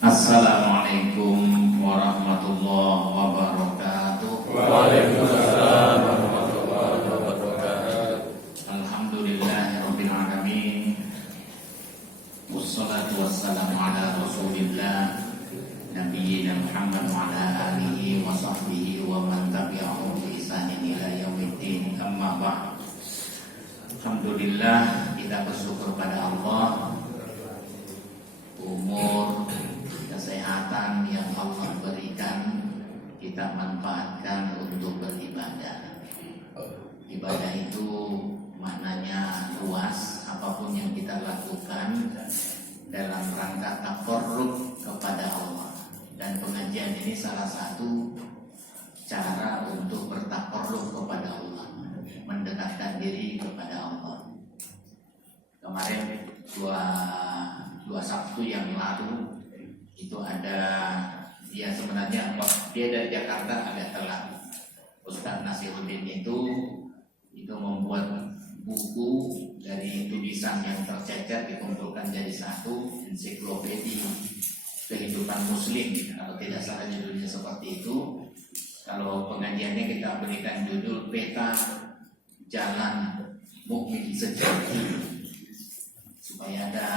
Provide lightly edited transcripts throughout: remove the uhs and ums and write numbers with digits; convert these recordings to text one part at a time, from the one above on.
Assalamualaikum warahmatullahi wabarakatuh. Waalaikumsalam warahmatullahi wabarakatuh. Alhamdulillahirabbil alamin. Wassalatu wassalamu ala Rasulillah Nabiyyina Muhammad wa ala alihi wa sahbihi wa man tabi'ahum bi ihsanin ila yaumiddin. Amma ba'd. Alhamdulillah, kita bersyukur pada Allah, umur, kesehatan yang Allah berikan kita manfaatkan untuk beribadah. Ibadah itu maknanya luas, apapun yang kita lakukan dalam rangka taqarrub kepada Allah. Dan pengajian ini salah satu cara untuk bertaqarrub kepada Allah, mendekatkan diri kepada Allah. Kemarin dua Sabtu yang lalu itu ada, dia sebenarnya dia dari Jakarta agak telat. Ustaz Nasiruddin itu membuat buku dari tulisan yang tercecer dikumpulkan jadi satu ensiklopedia kehidupan muslim, kalau tidak salah judulnya seperti itu. Kalau pengajiannya kita berikan judul Peta Jalan Mukmin Sejati, supaya ada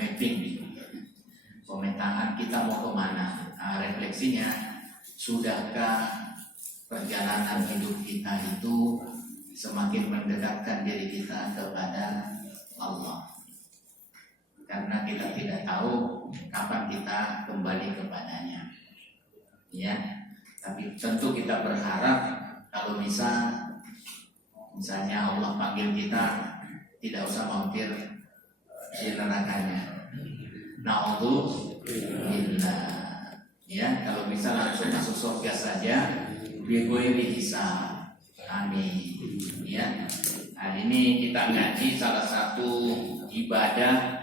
mapping, pemetaan kita mau kemana. Refleksinya, sudahkah perjalanan hidup kita itu semakin mendekatkan diri kita kepada Allah? Karena kita tidak tahu kapan kita kembali kepadanya, ya. Tapi tentu kita berharap kalau bisa, misalnya Allah panggil kita, tidak usah mampir di nerakanya. Na'udzubillah, ya, kalau bisa langsung masuk surga saja, bighairi hisab. Amin. Ya. Hari ini kita ngaji salah satu ibadah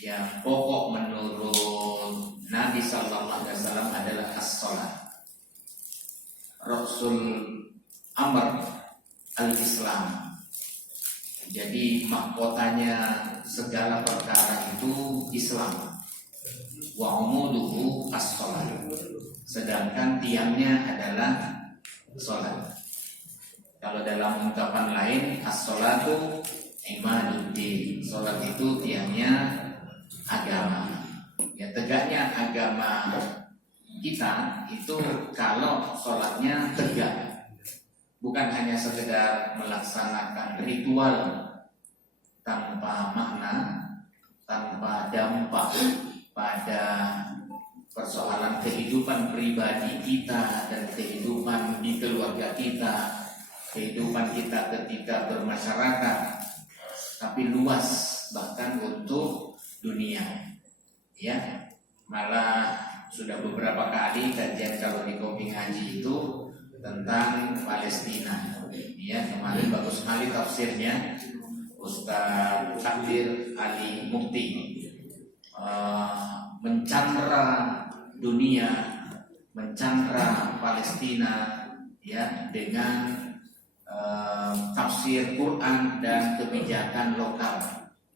yang pokok menurut Nabi Sallallahu Alaihi Wasallam adalah as-salat. Rasul Amr al-Islam. Jadi mahkotanya segala perkara itu Islam. Wa umuduhu as-salat. Sedangkan tiangnya adalah salat. Kalau dalam ungkapan lain, as-salatu imaduddin. Salat itu tiangnya agama. Ya, tegaknya agama kita itu kalau salatnya tegak, bukan hanya sekedar melaksanakan ritual tanpa makna, tanpa dampak pada persoalan kehidupan pribadi kita dan kehidupan di keluarga kita, kehidupan kita ketika bermasyarakat, tapi luas bahkan untuk dunia. Ya, malah sudah beberapa kali kajian kalau di Kopi Ngaji itu tentang Palestina. Ya, kemarin bagus sekali tafsirnya Ustaz Takdir Ali Mukti, mencandra dunia, mencandra Palestina, ya, dengan tafsir Quran dan kebijakan lokal,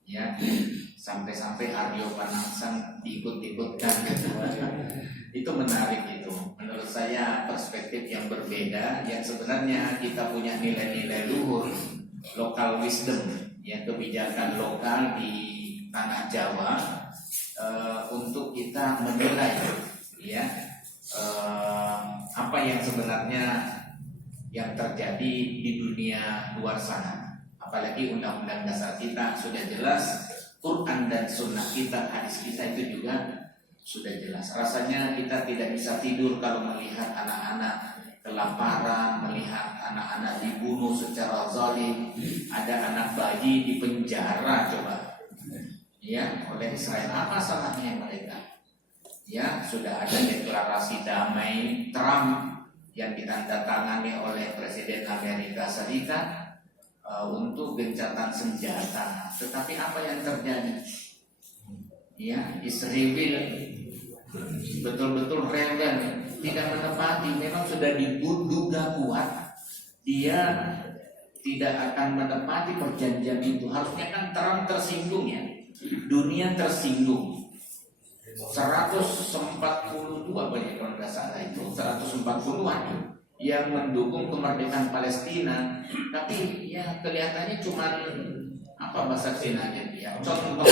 ya, sampai-sampai Aryo Panangsang diikut-ikutkan. Itu menarik itu. Menurut saya perspektif yang berbeda, yang sebenarnya kita punya nilai-nilai luhur, local wisdom, ya, kebijakan lokal di tanah Jawa, untuk kita menilai, ya, apa yang sebenarnya yang terjadi di dunia luar sana. Apalagi undang-undang dasar kita sudah jelas, Quran dan sunnah kita, hadis kita itu juga sudah jelas. Rasanya kita tidak bisa tidur kalau melihat anak-anak kelaparan, melihat anak-anak dibunuh secara zalim, ada anak bayi di penjara, coba, ya, oleh Israel. Apa salahnya mereka? Ya, sudah ada deklarasi damai Trump yang ditandatangani oleh Presiden Amerika Serikat untuk gencatan senjata. Tetapi apa yang terjadi? Ya, Israel betul-betul rebel, tidak menepati. Memang sudah diduga kuat dia tidak akan menepati perjanjian itu. Harusnya kan Trump tersinggung, ya, dunia tersinggung. 142 banyak kalau nggak salah itu 140-an yang mendukung kemerdekaan Palestina, tapi ya kelihatannya cuman apa bahasa Cina-nya ya contoh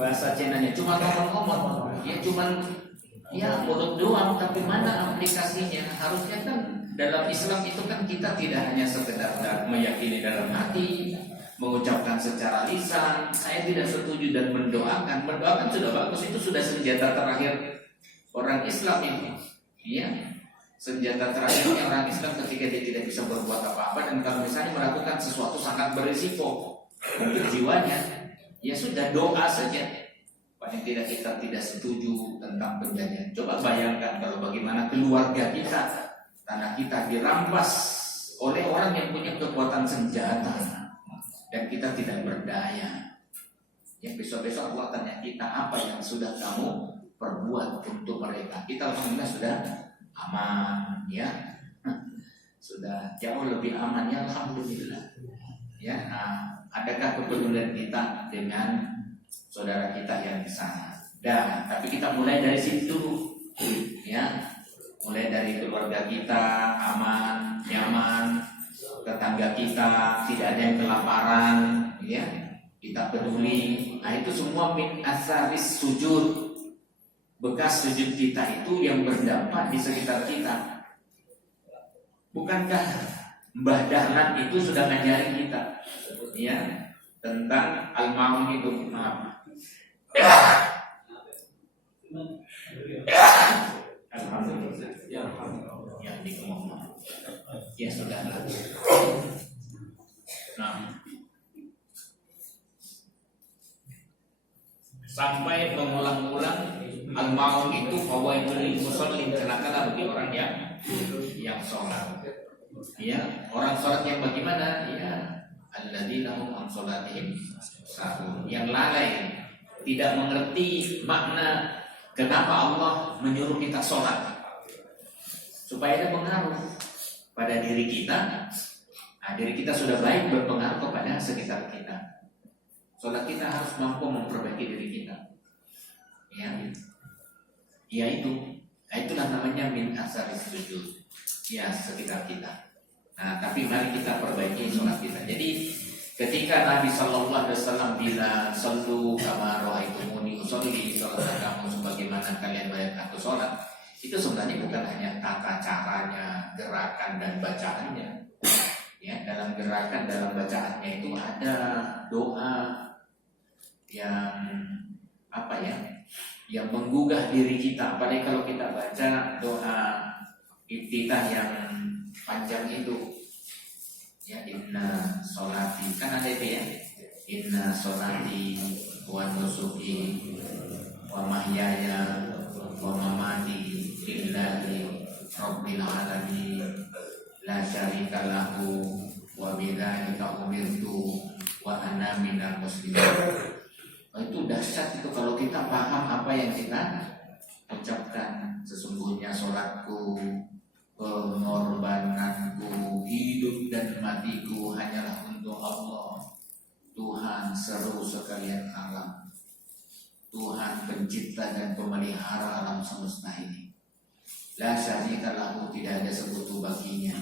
bahasa Cina-nya cuma ngomong-ngomong ya cuman ya mulut doang, tapi mana aplikasinya? Harusnya kan dalam Islam itu kan kita tidak hanya sekedar meyakini dalam hati, mengucapkan secara lisan, saya tidak setuju dan mendoakan sudah bagus, itu sudah senjata terakhir orang Islam ini, ya senjata terakhirnya orang Islam ketika dia tidak bisa berbuat apa-apa dan kalau misalnya melakukan sesuatu sangat berisiko untuk jiwanya, ya sudah doa saja. Paling tidak kita tidak setuju tentang penjajahan. Coba bayangkan kalau bagaimana keluarga kita, tanah kita dirampas oleh orang yang punya kekuatan senjata dan kita tidak berdaya. Ya besok-besok Allah tanya kita apa yang sudah kamu perbuat untuk mereka. Kita alhamdulillah sudah aman, ya, sudah jauh lebih aman ya alhamdulillah. Ya, nah, adakah kepedulian kita dengan saudara kita yang di sana? Dan tapi kita mulai dari situ, ya, mulai dari keluarga kita aman, nyaman, tetangga kita tidak ada yang kelaparan, ya, kita peduli. Nah itu semua min asaris sujud, bekas sujud kita itu yang berdampak di sekitar kita. Bukankah Mbah Dahlan itu sudah ngajarin kita, ya, tentang al-maun itu? Maaf. Alhamdulillah. Ya, dikemong. Ya sudah lah. Nah, sampai mengulang-ulang al-maun itu fawaidul musallin, celakalah bagi orang yang sholat. Ya, orang sholat yang bagaimana? Ya, alladzina hum an sholatihim sahun, yang lalai, tidak mengerti makna kenapa Allah menyuruh kita sholat, supaya ada pengaruh pada diri kita. Nah, diri kita sudah baik, berpengaruh kepada sekitar kita. Sholat kita harus mampu memperbaiki diri kita. Ya itu, itulah namanya min asaris sujud. Ya, sekitar kita. Nah, tapi mari kita perbaiki sholat kita. Jadi ketika Nabi Shallallahu Alaihi Wasallam bilang sallu kama ra'aitumuni usolli, sholat kamu sebagaimana kalian melihat aku sholat, itu sebenarnya bukan hanya tata caranya, gerakan dan bacaannya. Ya, dalam gerakan, dalam bacaannya itu ada doa yang apa ya, yang menggugah diri kita. Apalagi kalau kita baca doa iftitah yang panjang itu, ya, inna sholati, kan ada itu ya, inna sholati wa nusuki wa mahyaya wa mamati lillahi rabbil alamin la syarika lahu wa bidzalika umirtu wa ana minal muslimin. Itu dahsyat itu kalau kita paham apa yang kita ucapkan. Sesungguhnya sholatku, pengorbananku, hidup dan matiku hanyalah untuk Allah, Tuhan seru sekalian alam, Tuhan pencipta dan pemelihara alam semesta ini. La syarika lahu, tidak ada sekutu baginya.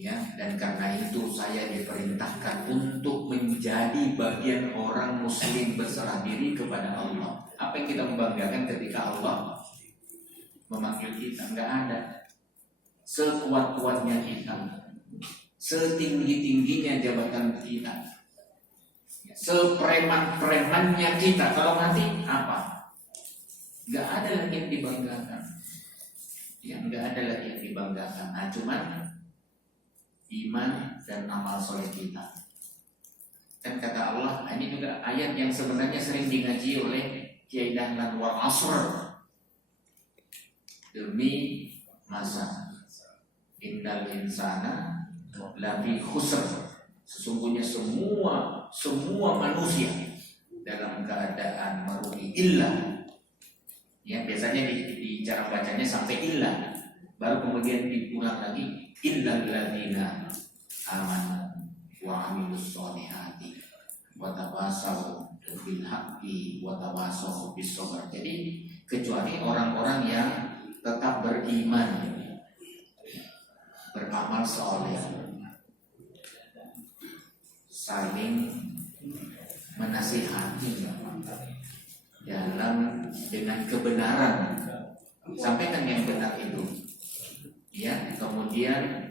Ya, dan karena itu saya diperintahkan untuk menjadi bagian orang muslim berserah diri kepada Allah. Apa yang kita membanggakan ketika Allah memanggil kita? Enggak ada. Sekuat-kuatnya kita, setinggi-tingginya jabatan kita, sepreman-premannya kita, kalau mati apa? Enggak ada lagi yang dibanggakan. Ya, enggak ada lagi yang dibanggakan. Nah, cuman iman dan amal soleh kita. Dan kata Allah, ini juga ayat yang sebenarnya sering dingaji oleh Kiai Dahlan, wal asr, demi masa, innal insana lafi khusr, sesungguhnya semua manusia dalam keadaan merugi illa. Ya, biasanya di cara bacanya sampai illa, baru kemudian diulang lagi illal ladzina amanu wa amilus solihati wa tawasaw bil haqqi wa tawassaw bis sabr. Jadi kecuali orang-orang yang tetap beriman, beramal soleh, saling menasihati dalam dengan kebenaran, sampaikan yang benar itu, ya. Kemudian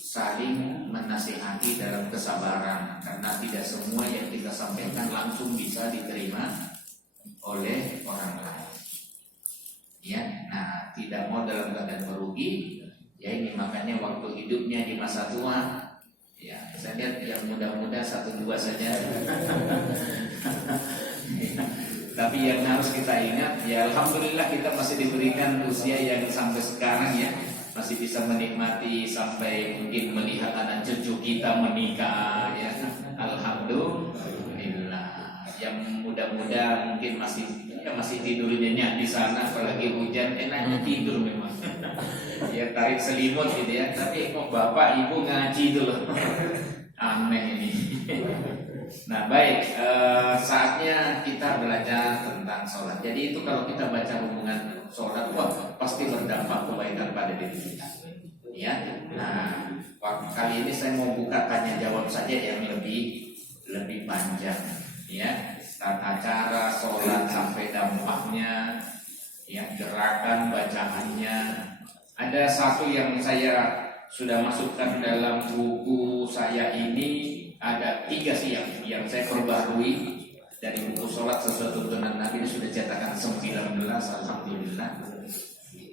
saling menasihati dalam kesabaran, karena tidak semua yang kita sampaikan langsung bisa diterima oleh orang lain, ya. Nah, tidak mau dalam keadaan merugi, ya. Ini makanya waktu hidupnya di masa tua, ya, saya lihat yang muda-muda 1-2 saja. Tapi yang harus kita ingat, ya alhamdulillah kita masih diberikan usia yang sampai sekarang, ya, masih bisa menikmati sampai mungkin melihat anak cucu kita menikah, ya. Alhamdulillah. Yang muda-muda mungkin masih tidur nyenyak di sana, apalagi hujan, enaknya tidur memang. Ya tarik selimut gitu, ya. Tapi kok bapak ibu ngaji dulu, aneh ini. Nah baik, saatnya kita belajar tentang sholat. Jadi itu kalau kita baca hubungan sholat, wah pasti berdampak kebaikan pada diri kita, ya. Nah kali ini saya mau buka tanya jawab saja yang lebih panjang, ya. Tata cara sholat sampai dampaknya, ya, gerakan bacaannya. Ada satu yang saya sudah masukkan dalam buku saya ini. Ada 3 sih yang saya perbarui dari buku sholat sesuai tuntunan Nabi, ini sudah cetakan 19, alhamdulillah,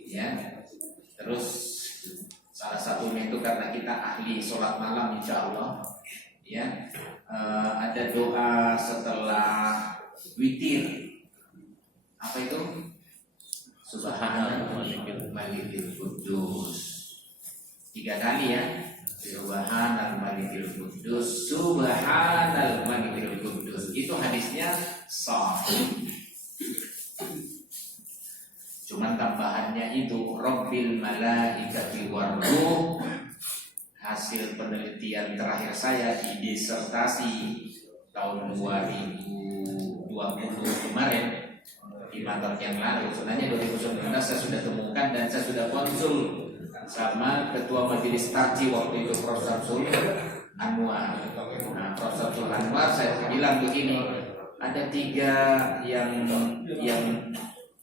ya. Terus salah satunya itu karena kita ahli sholat malam insya Allah, ya. Ada doa setelah witir, apa itu? Subhanallah malikil qudus, 3 kali, ya. Subhanal malikil qudus, subhanal malikil qudus. Itu hadisnya sahih. Cuman tambahannya itu Rabbil malaikati warruh. Hasil penelitian terakhir saya di disertasi tahun 2020 kemarin, di tahun yang lalu. Sebenarnya 2019 saya sudah temukan dan saya sudah konsul sama ketua majelis tarji waktu itu, Prof. Samsul Anwar. Nah, Prof. Samsul Anwar saya bilang begini, ada 3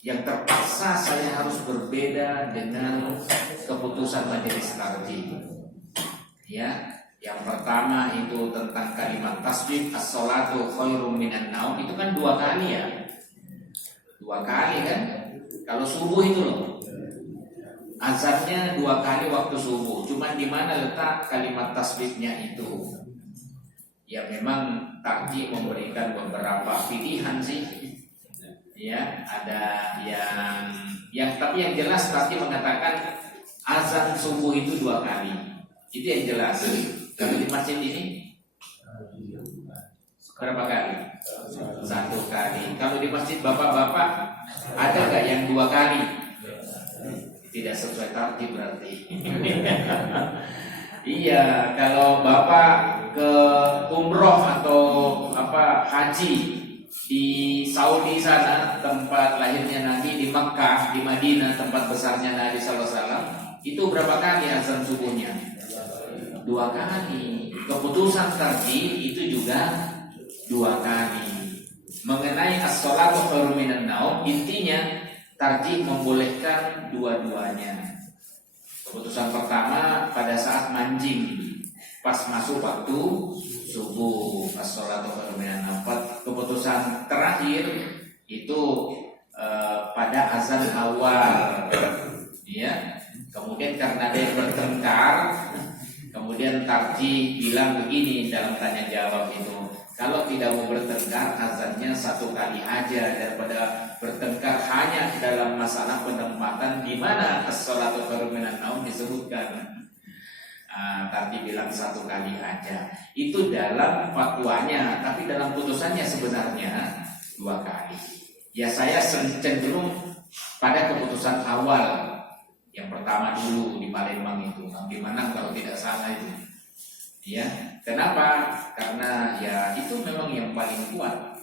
yang terpaksa saya harus berbeda dengan keputusan majelis tarji. Ya, yang pertama itu tentang kalimat tasbih, as-salatu khairum minan naum, itu kan 2 kali, ya. 2 kali kan? Kalau subuh itu loh, azannya 2 kali waktu subuh. Cuman di mana letak kalimat tasbihnya itu? Ya memang tarjih memberikan beberapa pilihan sih. Ya, ada yang tapi yang jelas tarjih mengatakan azan subuh itu 2 kali. Itu yang jelas. Kalau di masjid ini berapa kali? 1 kali. Kalau di masjid bapak-bapak ada nggak yang 2 kali? Tidak sesuai tartib berarti. Iya, kalau bapak ke umroh atau haji di Saudi sana, tempat lahirnya Nabi, di Makkah, di Madinah, tempat besarnya Nabi SAW, itu berapa kali azan subuhnya? 2 kali. Keputusan tarjih itu juga 2 kali. Mengenai as-sholatu khairum minan naum, intinya tarjih membolehkan dua-duanya. Keputusan pertama pada saat mancing, pas masuk waktu subuh, as-sholatu khairum minan naum. Keputusan terakhir itu pada azan awal, ya. Kemudian karena ada yang bertengkar, kemudian tarjih bilang begini dalam tanya jawab itu, kalau tidak mau bertengkar azannya 1 kali aja daripada bertengkar hanya dalam masalah penempatan di mana as-sholatu khairum minan naum disebutkan. Tarjih bilang 1 kali aja. Itu dalam fatwanya, tapi dalam putusannya sebenarnya 2 kali. Ya saya cenderung pada keputusan awal. Yang pertama dulu di Palembang itu, di mana kalau tidak salah itu. Ya, kenapa? Karena ya itu memang yang paling kuat.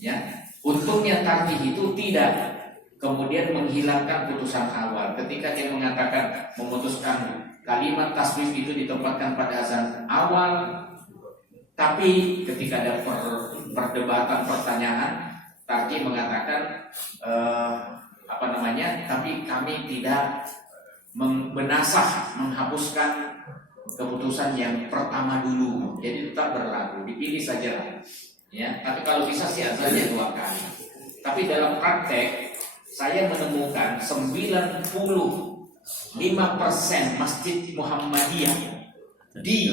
Ya, untungnya tarjih itu tidak kemudian menghilangkan putusan awal. Ketika dia mengatakan memutuskan kalimat tasbih itu ditempatkan pada azan awal, tapi ketika ada perdebatan pertanyaan, tarjih mengatakan tapi kami tidak menghapuskan keputusan yang pertama dulu, jadi tetap berlaku, dipilih saja lah. Ya, tapi kalau bisa sih azannya 2 kali. Tapi dalam praktek saya menemukan 95% Masjid Muhammadiyah di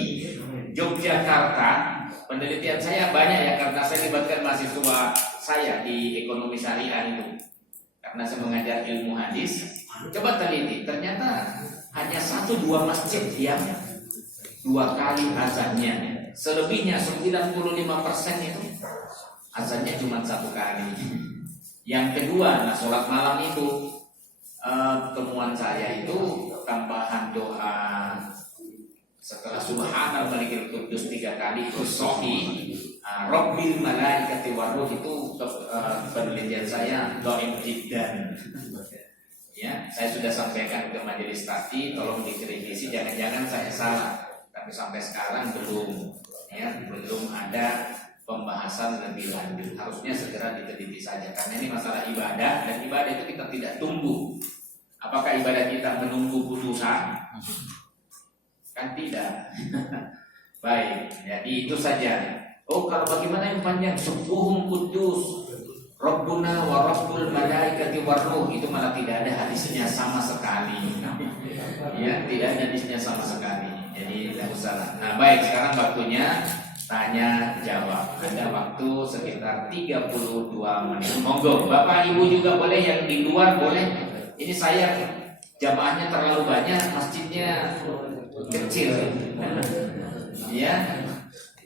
Yogyakarta. Penelitian saya banyak ya, karena saya libatkan mahasiswa saya di ekonomi syariah itu. Karena saya mengajar ilmu hadis, coba teliti, ternyata hanya 1-2 masjid yang 2 kali azannya. Selebihnya 95% itu azannya cuma 1 kali. Yang kedua, sholat malam itu temuan saya itu tambahan doa setelah Subhanal Malikil Quddus 3 kali itu sahih. Rabbil malaikati waruh itu penelitian saya dhaif jiddan. Ya, saya sudah sampaikan ke majelis tadi, tolong dikritisi, jangan-jangan saya salah. Tapi sampai sekarang belum ada pembahasan lebih lanjut. Harusnya segera diteliti saja, karena ini masalah ibadah, dan ibadah itu kita tidak tunggu. Apakah ibadah kita menunggu putusan? Kan tidak. Baik, jadi itu saja. Oh, kalau bagaimana yang panjang? Subuhum Quddus Rabbuna wa Rabbul Malaikati waruh, itu malah tidak ada hadisnya sama sekali. Ya, tidak ada hadisnya sama sekali. Jadi tidak usah. Nah, baik, sekarang waktunya tanya jawab. Ada waktu sekitar 32 menit. Monggo, Bapak Ibu juga boleh, yang di luar boleh. Ini saya jamaahnya terlalu banyak, masjidnya kecil. Ya.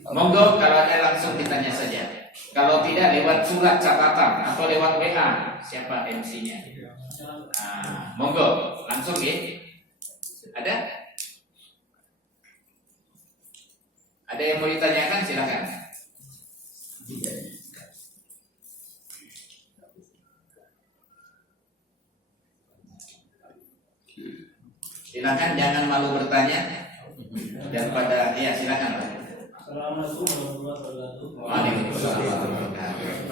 Monggo, kalau ada langsung ditanya saja. Kalau tidak lewat surat catatan atau lewat WA, siapa MC-nya? Monggo, langsung ya. Ada? Ada yang mau ditanyakan, silakan. Silakan, jangan malu bertanya. Daripada silakan. Assalamualaikum warahmatullahi wabarakatuh. Waalaikumsalam.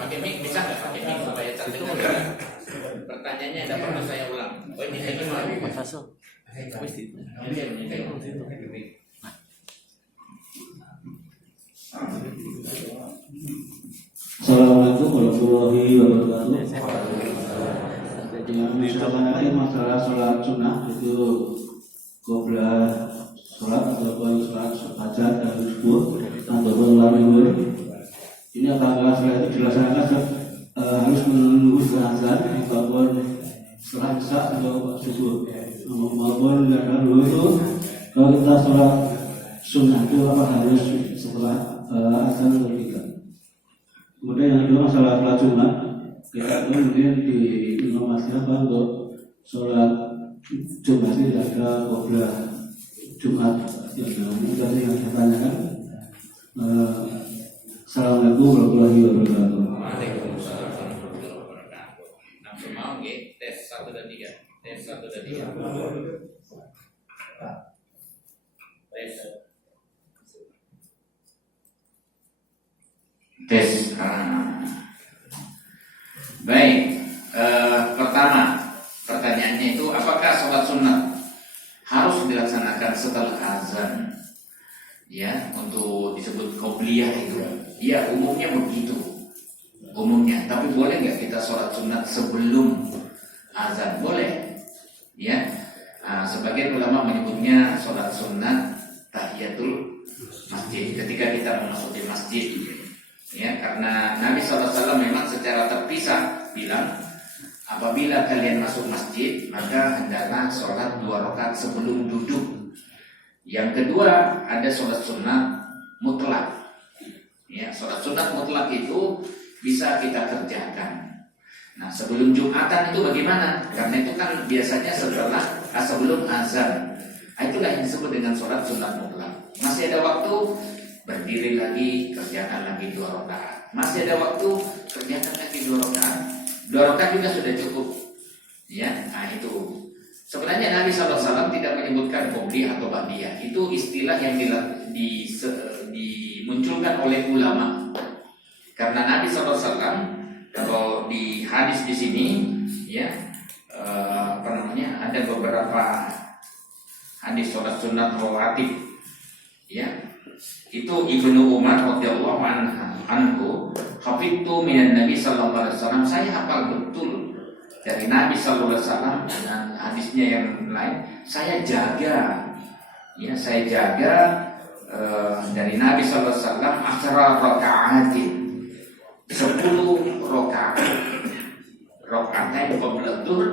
Pakai mic bisa nggak pakai mic supaya terdengar? Pertanyaannya ada perlu saya ulang. Oh, ini lagi mau. Assalamualaikum warahmatullahi wabarakatuh. Menceritakan masalah sholat sunnah itu qobla sholat ataupun sholat hajat dan subuh ataupun lalu. Ini apakah sholat itu dilaksanakan harus menunggu azan ataupun sholat isya atau subuh, maupun lalu itu kalau kita sholat sunnah itu apa harus setelah azan atau tidak? Kemudian yang kedua masalah sholat sunnah, kita kemudian di informasi apa untuk sholat Jumat tidak ada qobla Jumat yang tadi yang saya tanyakan. Assalamualaikum warahmatullahi wabarakatuh. Waalaikumsalam warahmatullahi wabarakatuh. Langsung mau nggih, tes 1 dan 3. Tes 1 dan 3. Tes. Baik, pertama pertanyaannya itu, apakah sholat sunnah harus dilaksanakan setelah azan? Ya, untuk disebut qobliyah itu. Ya, umumnya begitu. Umumnya, tapi boleh nggak kita sholat sunat sebelum azan? Boleh. Ya, sebagian ulama menyebutnya sholat sunat tahiyatul masjid, ketika kita memasuki masjid. Ya, karena Nabi SAW memang secara terpisah bilang, apabila kalian masuk masjid, maka hendaklah sholat 2 rakaat sebelum duduk. Yang kedua, ada sholat sunnah mutlak. Ya, sholat sunnah mutlak itu bisa kita kerjakan. Nah, sebelum Jumatan itu bagaimana? Karena itu kan biasanya sebelum azan. Itulah yang disebut dengan sholat sunnah mutlak. Masih ada waktu, berdiri lagi, kerjakan lagi 2 rakaat. masih ada waktu, kerjakan lagi 2 rakaat. 2 rakaat juga sudah cukup. Ya, nah itu. Sebenarnya Nabi SAW tidak menyebutkan qobliyah atau ba'diyah. Itu istilah yang dimunculkan oleh ulama. Karena Nabi SAW kalau di hadis di sini, ya, ada beberapa hadis sholat sunat rawatib, ya. Itu Ibnu Umar radhiyallahu anhu, hafidtu minan Nabi sallallahu alaihi wasallam, saya hafal betul dari Nabi sallallahu alaihi wasallam, dan hadisnya yang lain saya jaga, ya, saya jaga dari Nabi sallallahu alaihi wasallam asyara raka'atin, 10 rakaat. Rakaatain qabla dzhur,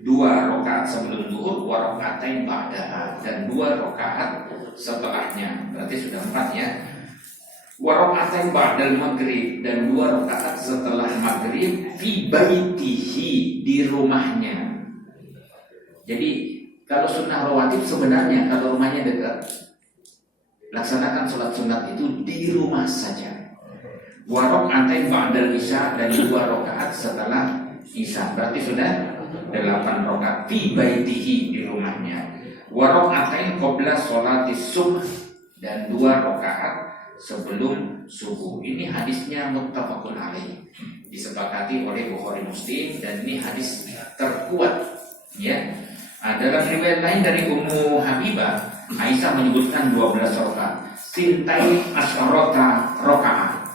2 rakaat sebelum zuhur, wa rakaatain ba'daha, dan 2 rakaat setelahnya. Berarti sudah 4, ya. Wa rakaatain ba'dal maghrib, dan 2 rakaat setelah maghrib, fi baitihi, di rumahnya. Jadi kalau sunnah rawatib sebenarnya kalau rumahnya dekat, laksanakan sholat sunat itu di rumah saja. Wa rakaatain ba'dal isya, dan 2 rakaat setelah isya. Berarti sudah 8 rakaat fi baitihi, di rumahnya. Wa rakaatain qabla sholatis subh, dan 2 rakaat sebelum subuh. Ini hadisnya muttafaqun alaih, disepakati oleh Bukhari Muslim, dan ini hadis terkuat, ya. Dalam riwayat lain dari Ummu Habibah, Aisyah menyebutkan 12 rakaat, sintai asyrata rakaat.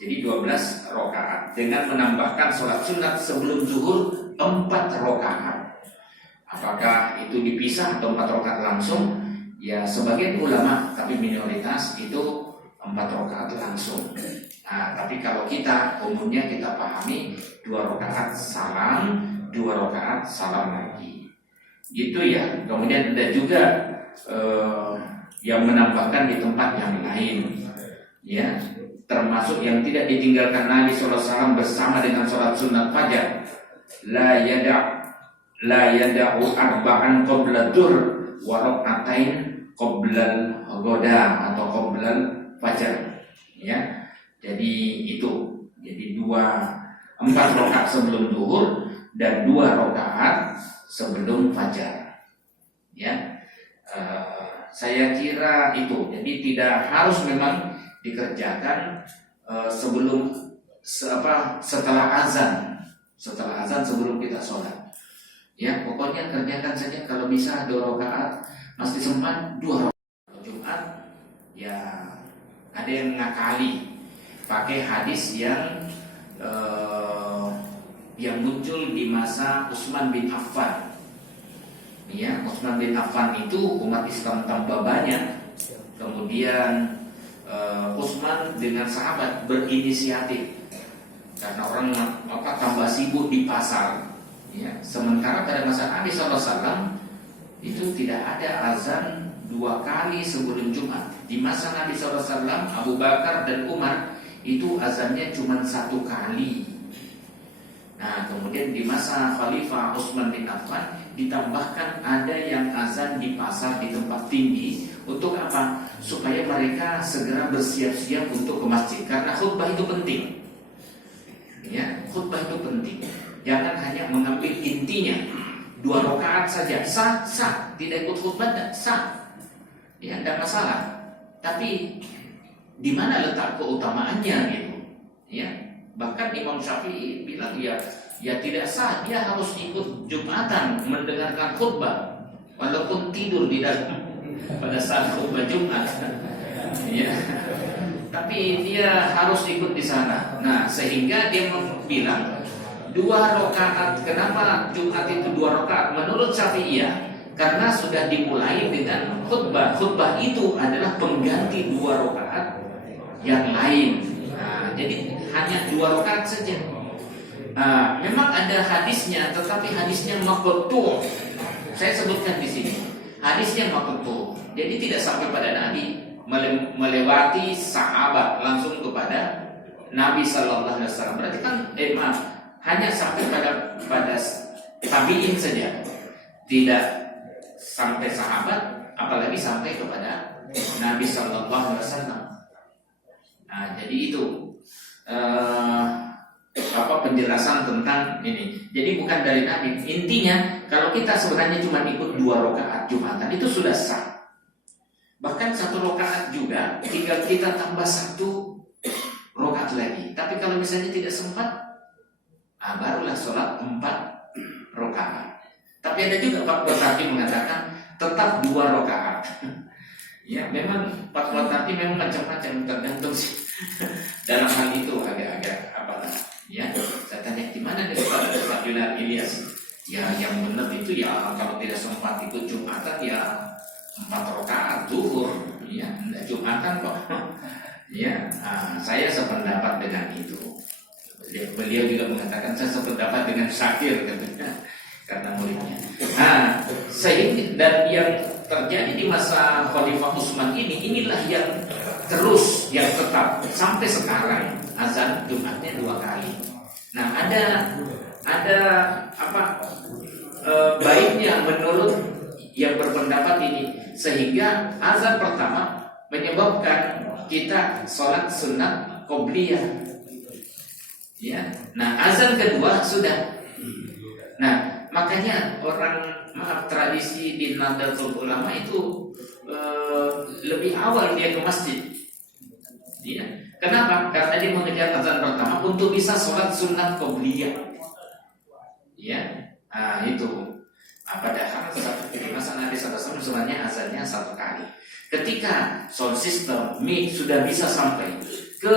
Jadi 12 rakaat dengan menambahkan sholat sunat sebelum zuhur 4 rakaat. Apakah itu dipisah atau 4 rakaat langsung? Ya, sebagian ulama, tapi minoritas, itu 4 rakaat langsung. Nah, tapi kalau kita umumnya kita pahami 2 rakaat salam, 2 rakaat salam lagi. Gitu ya. Kemudian ada juga yang menambahkan di tempat yang lain, ya, termasuk yang tidak ditinggalkan Nabi SAW bersama dengan sholat sunat fajar. La yada'u arba'an qabla dzhur wa rak'atain qabla al-ghada atau qabla fajar, ya. Jadi itu, jadi 4 rakaat sebelum zuhur dan 2 rakaat sebelum fajar, ya. Saya kira itu. Jadi tidak harus memang dikerjakan setelah azan sebelum kita sholat, ya. Pokoknya kerjakan saja, kalau bisa 2 rakaat, masih sempat 2 rakaat. Jumat, ya, ada yang ngakali pakai hadis yang muncul di masa Utsman bin Affan, ya. Utsman bin Affan itu umat Islam tambah banyak, kemudian Utsman dengan sahabat berinisiatif karena orang tambah sibuk di pasar, ya. Sementara pada masa Nabi SAW itu tidak ada azan 2 kali sebelum Jumat. Di masa Nabi SAW, Abu Bakar dan Umar itu azannya cuma 1 kali. Nah, kemudian di masa Khalifah Utsman bin Affan ditambahkan ada yang azan di pasar, di tempat tinggi. Untuk apa? Supaya mereka segera bersiap-siap untuk ke masjid. Karena khutbah itu penting, ya, khutbah itu penting. Jangan hanya mengambil intinya, 2 rakaat saja, sah, tidak ikut khutbah, sah, ya, tidak masalah. Tapi di mana letak keutamaannya, gitu, ya. Bahkan Imam Syafi'i bilang ya tidak sah, dia harus ikut Jumatan mendengarkan khutbah walaupun tidur di dalam pada saat khutbah Jumat, ya. Tapi dia harus ikut di sana. Nah, sehingga dia bilang 2 rakaat. Kenapa Jumat itu 2 rakaat? Menurut Syafi'iyah, karena sudah dimulai dengan khutbah. Khutbah itu adalah pengganti 2 rakaat yang lain. Nah, jadi hanya 2 rakaat saja. Memang ada hadisnya, tetapi hadisnya maqtu'. Saya sebutkan di sini. Hadisnya maqtu'. Jadi tidak sampai pada Nabi, melewati sahabat langsung kepada Nabi sallallahu alaihi wasallam. Berarti kan hanya sampai pada tabi'in saja. Tidak sampai sahabat, apalagi sampai kepada Nabi sallallahu alaihi wasallam. Nah, jadi itu penjelasan tentang ini. Jadi bukan dari Nabi. Intinya kalau kita sebenarnya cuma ikut 2 rakaat Jumatan itu sudah sah. Bahkan 1 rakaat juga tinggal kita tambah 1 rakaat lagi. Tapi kalau misalnya tidak sempat, barulah sholat 4 rakaat. Tapi ada juga Pak Tati mengatakan tetap 2 rakaat. Ya memang Pak Tati memang macam-macam tergantung dalam hal itu agak-agak ya. Saya tanya gimana nih Pak Yunar Ilyas? Ya yang benar itu ya kalau tidak sempat ikut Jumatan ya 4 rakaat zuhur. Ya enggak Jumatan kok. Ya saya sependapat dengan itu. Beliau juga mengatakan saya sependapat dengan Syakir katanya karena muridnya. Sehingga dan yang terjadi di masa Khalifah Utsman inilah yang terus yang tetap sampai sekarang azan Jumatnya 2 kali. Nah ada baiknya menurut yang berpendapat ini sehingga azan pertama menyebabkan kita sholat sunat qobliyah. Ya, nah azan kedua sudah. Nah makanya tradisi di Nahdlatul Ulama itu lebih awal dia ke masjid. Ya. Kenapa? Karena dia mengejar azan pertama untuk bisa sholat sunat qobliyah. Ya, itu. Padahal masa Nabi SAW sebenarnya azannya 1 kali. Ketika sound system mic sudah bisa sampai ke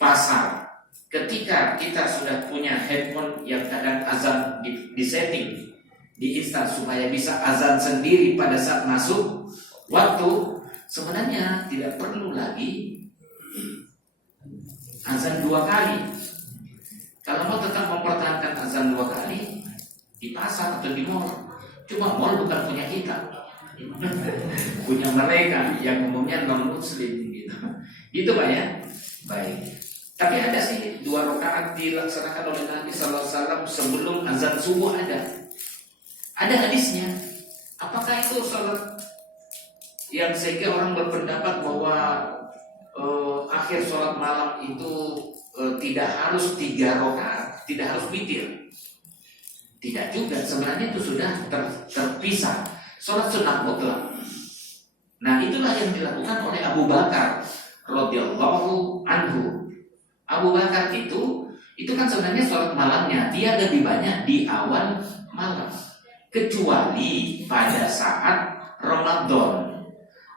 pasar, ketika kita sudah punya headphone yang kadang azan di setting, di instan supaya bisa azan sendiri pada saat masuk waktu, sebenarnya tidak perlu lagi azan 2 kali. Kalau mau tetap mempertahankan azan 2 kali di pasar atau di mall, cuma mall bukan punya kita, punya mereka yang umumnya non muslim gitu. Itu Pak ya. Baik. Tapi ada sih 2 rakaat dilaksanakan oleh Nabi Sallallahu Alaihi Wasallam sebelum azan subuh ada. Ada hadisnya. Apakah itu salat yang sehingga orang berpendapat bahwa akhir sholat malam itu tidak harus 3 rakaat, tidak harus witir. Tidak juga, sebenarnya itu sudah terpisah. Sholat sunnah mutlak. Nah itulah yang dilakukan oleh Abu Bakar radhiyallahu anhu. Abu Bakar itu kan sebenarnya sholat malamnya dia lebih banyak di awal malam, kecuali pada saat Ramadan.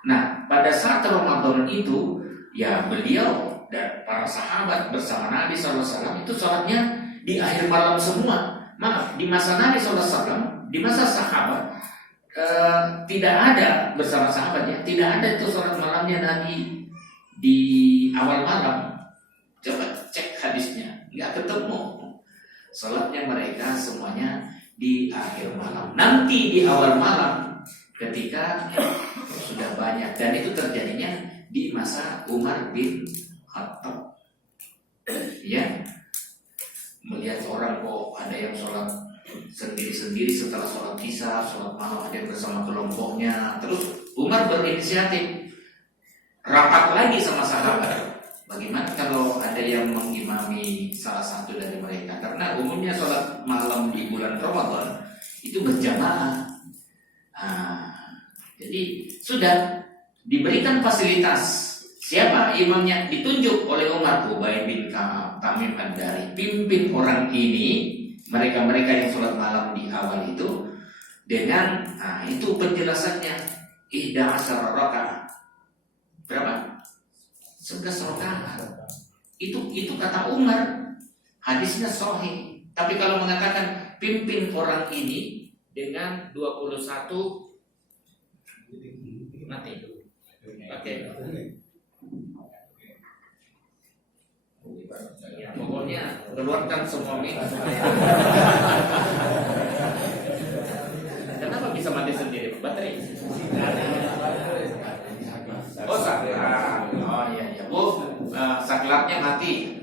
Nah pada saat Ramadan itu ya beliau dan para sahabat bersama Nabi SAW itu sholatnya di akhir malam semua. Maaf, di masa Nabi SAW, di masa sahabat tidak ada bersama sahabatnya, tidak ada itu sholat malamnya Nabi di awal malam. Coba cek hadisnya, nggak ketemu. Sholatnya mereka semuanya di akhir malam. Nanti di awal malam ketika sudah banyak, dan itu terjadinya di masa Umar bin Khattab. Ya, melihat orang kok ada yang sholat sendiri-sendiri setelah sholat isya, sholat malam ada yang bersama kelompoknya. Terus Umar berinisiatif rapat lagi sama sahabat. Bagaimana kalau ada yang mengimami salah satu dari mereka? Karena umumnya sholat malam di bulan Ramadan itu berjamaah. Jadi sudah diberikan fasilitas. Siapa imamnya ditunjuk oleh Umar, Ubay bin Ka'ab, Tamim Ad-Dari, pimpin orang ini, mereka-mereka yang sholat malam di awal itu dengan itu penjelasannya 11 rakaat. Berapa? 11 rakaat. Itu kata Umar. Hadisnya sahih. Tapi kalau mengatakan pimpin orang ini dengan 21 mati. Oke. Ya, pokoknya keluarkan semua mix. Kenapa bisa mati sendiri? Baterai. Oh saklar. Oh iya. Saklarnya mati.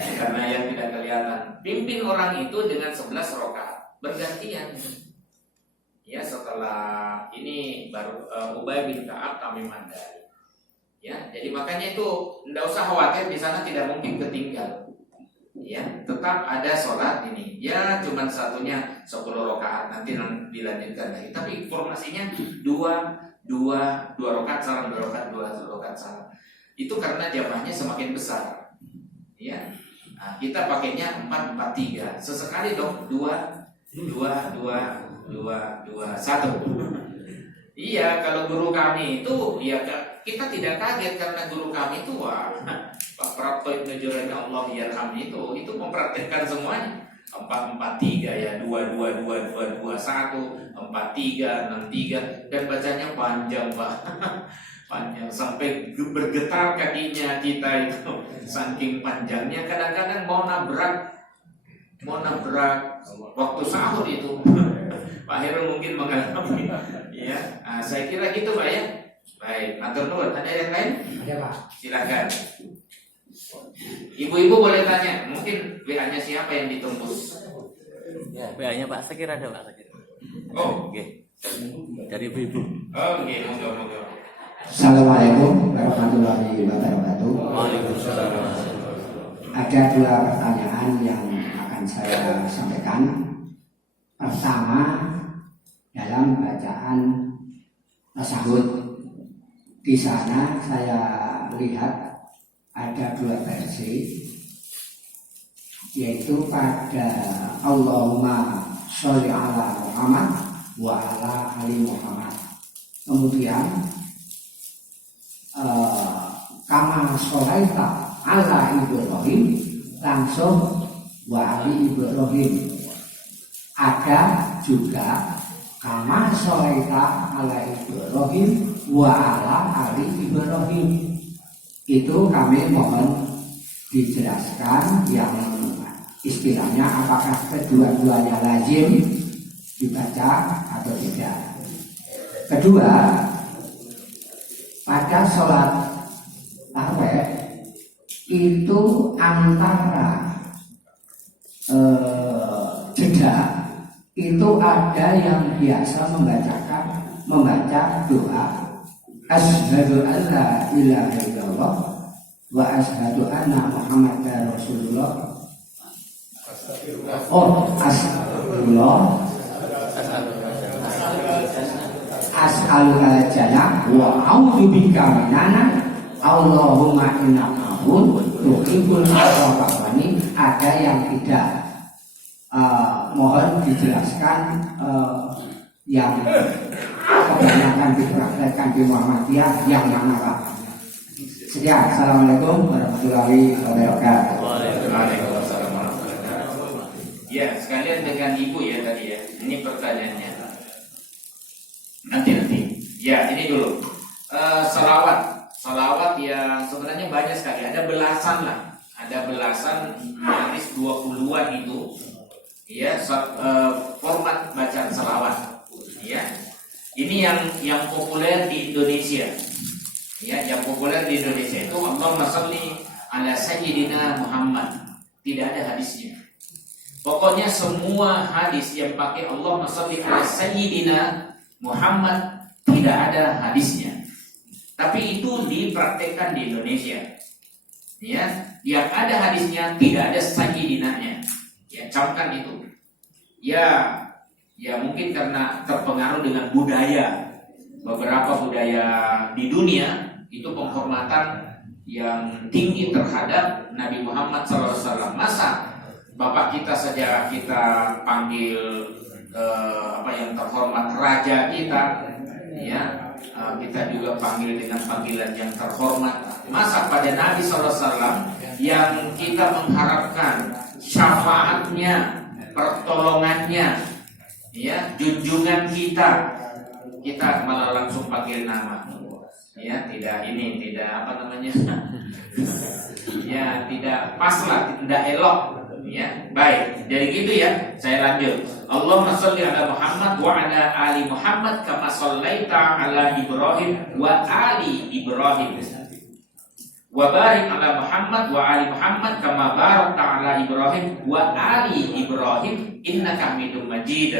Karena yang tidak kelihatan. Pimpin orang itu dengan 11 rakaat bergantian. Ya setelah ini baru Ubay bin Ka'ab Tamim Ad-Dari. Ya, jadi makanya itu tidak usah khawatir di sana tidak mungkin ketinggal. Ya, tetap ada sholat ini. Ya, cuman satunya 10 rakaat nanti dilanjutkan lagi. Tapi informasinya dua rakaat salam, 2 rakaat salam. Itu karena jamaahnya semakin besar. Ya, nah, kita pakainya 4-4-3. Sesekali dong 2-2-2-2-1. Iya, kalau guru kami itu ya kita tidak kaget karena guru kami itu Pak Prapto Ibnu Juragan Allah yarhamni itu mempraktikkan semuanya 4-4-3 ya 2-2-2-2-2-1 4-3-6-3 dan bacanya panjang Pak. Panjang sampai bergetar kakinya kita itu saking panjangnya. Kadang-kadang mau nabrak waktu sahur itu. Pak Heru mungkin mengalami ya. Nah, saya kira gitu Pak ya. Baik, matur nuwun. Ada yang lain? Ada Pak. Silakan. Ibu-ibu boleh tanya, mungkin WA-nya siapa yang ditembus? Ya, WA-nya Pak, saya kira ada Pak. Oh, Oke. Dari ibu-ibu. oh, oke, monggo. Assalamualaikum warahmatullahi wabarakatuh. Waalaikumsalam. Ada 2 pertanyaan yang akan saya sampaikan. Pertama, dalam bacaan tasyahud, di sana saya lihat ada 2 versi, yaitu pada Allahumma sholli ala Muhammad wa ala ali Muhammad. Kemudian kama sholaita ala Ibrahim langsung wa ali Ibrahim. Ada juga kama sholaita ala Ibrahim wa ala ali Ibrahim. Itu kami mohon dijelaskan yang istilahnya apakah kedua-duanya lazim dibaca atau tidak. Kedua, pada sholat tarawih itu antara jeda itu ada yang biasa membaca doa asyhadu an la ilaha illallah wa asyhadu anna Muhammadar Rasulullah. Oh, astagfirullah. As'aluka jannah wa a'udzubika minan Allahumma innaka tuhibbul afwa. Ada yang tidak. Mohon dijelaskan yang kebanyakan dipraktekkan di Muhammadiyah yang mana Pak? Sekian. Assalamualaikum warahmatullahi wabarakatuh. Waalaikumsalam warahmatullahi wabarakatuh. Ya, sekalian dengan ibu ya tadi ya. Ini pertanyaannya. Nanti. Ya, ini dulu. Salawat ya sebenarnya banyak sekali. Ada belasan lah. Ada belasan, nyaris 20-an itu. Ya, format bacaan salawat. Ya. Ini yang populer di Indonesia. Ya, yang populer di Indonesia itu Allahumma sholli ala sayyidina Muhammad. Tidak ada hadisnya. Pokoknya semua hadis yang pakai Allahumma sholli ala sayyidina Muhammad tidak ada hadisnya. Tapi itu dipraktekkan di Indonesia. Ya, yang ada hadisnya tidak ada sayyidinanya. Ya, camkan itu. Ya mungkin karena terpengaruh dengan budaya. Beberapa budaya di dunia itu penghormatan yang tinggi terhadap Nabi Muhammad SAW. Masa bapak kita saja kita panggil yang terhormat raja kita, ya kita juga panggil dengan panggilan yang terhormat. Masa pada Nabi SAW yang kita mengharapkan syafaatnya, pertolongannya, ya junjungan kita malah langsung panggil nama. Ya, tidak ya tidak pas lah, tidak elok. Ya, baik. Jadi gitu ya. Saya lanjut. Allahumma sholli ala Muhammad wa ala ali Muhammad kama shallaita ala Ibrahim wa ali Ibrahim. Wa barik ala Muhammad wa ali Muhammad kama barakta ala Ibrahim wa ali Ibrahim innaka Hamidum Majid.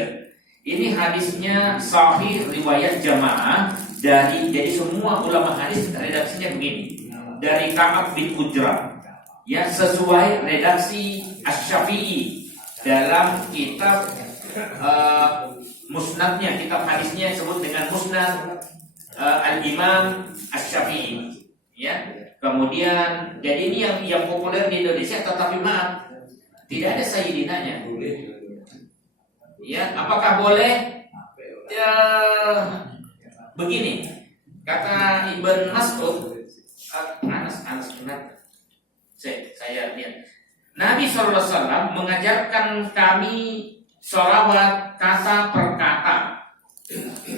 Ini hadisnya sahih riwayat jamaah jadi semua ulama hadis redaksinya begini. Dari Ka'ab bin Ujrah, ya, sesuai redaksi Asy-Syafi'i dalam kitab musnadnya, kitab hadisnya disebut dengan Musnad Al-Imam Asy-Syafi'i, ya. Kemudian jadi ini yang populer di Indonesia, tetapi maaf, tidak ada sayyidinanya. Ya, apakah boleh? Ya, begini, kata Ibn Mas'ud, Anas ingat, saya lihat, Nabi SAW mengajarkan kami sholawat kata per kata,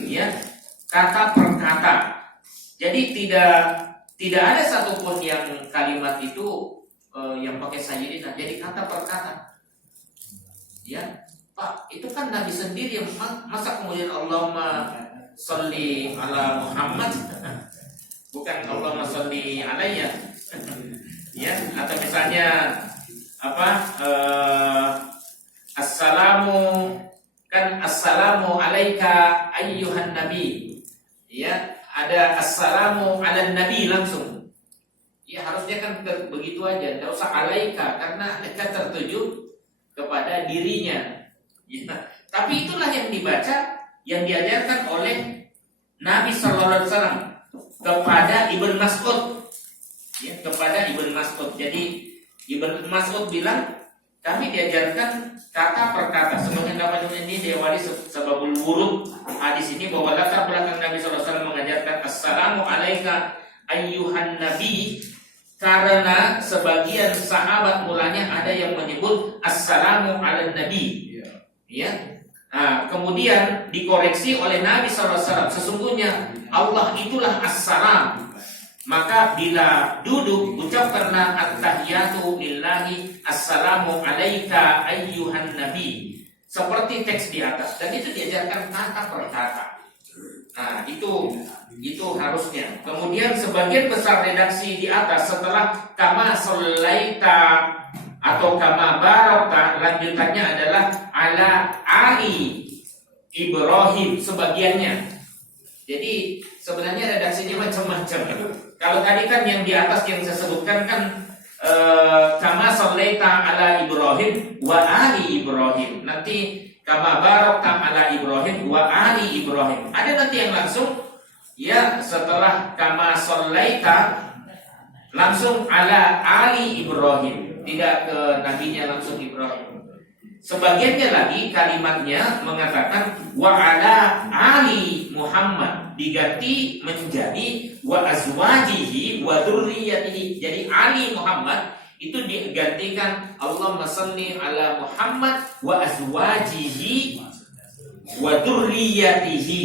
ya, kata per kata. Jadi tidak ada satupun yang kalimat itu yang pakai sayyidina, jadi kata per kata, ya. Pak, itu kan Nabi sendiri yang masa kemudian Allahumma sholli ala Muhammad, bukan Allahumma sholli alayya, ya. Atau misalnya apa, assalamu alaika ayyuhan nabi, ya, ada assalamu ala nabi langsung, ya. Harusnya kan begitu aja, tidak usah alaika, karena mereka tertuju kepada dirinya, ya. Tapi itulah yang dibaca, yang diajarkan oleh Nabi Sallallahu Alaihi Wasallam kepada Ibn Mas'ud, ya, kepada Ibn Mas'ud. Jadi Ibn Mas'ud bilang, kami diajarkan kata per kata. Sebenarnya dapat ini diawali sebabul wurud hadis ini, bahwa latar belakang Nabi Sallallahu Alaihi Wasallam mengajarkan assalamu alaika ayyuhan nabi, karena sebagian sahabat mulanya ada yang menyebut assalamu ala nabi, ya. Nah, kemudian dikoreksi oleh Nabi SAW, sesungguhnya Allah itulah assalam. Maka bila duduk ucapkanlah at-tahiyatu lillahi assalamu alaika ayyuhan nabi, seperti teks di atas, dan itu diajarkan kata per kata. Nah, itu harusnya. Kemudian sebagian besar redaksi di atas setelah kama sholaita atau kama barokta, lanjutannya adalah ala ali Ibrahim sebagiannya. Jadi sebenarnya redaksinya macam-macam. Kalau tadi kan yang di atas yang saya sebutkan kan kama sholaita ala Ibrahim wa ali Ibrahim. Nanti kama barokta ala Ibrahim wa ali Ibrahim. Ada nanti yang langsung, ya, setelah kama sholaita langsung ala ali Ibrahim, tidak ke nabinya langsung Ibrahim. Sebagiannya lagi kalimatnya mengatakan wa ala ali Muhammad, diganti menjadi wa azwajihi wa dzurriyyatihi. Jadi ali Muhammad itu digantikan Allahumma shalli ala Muhammad wa azwajihi wa dzurriyyatihi.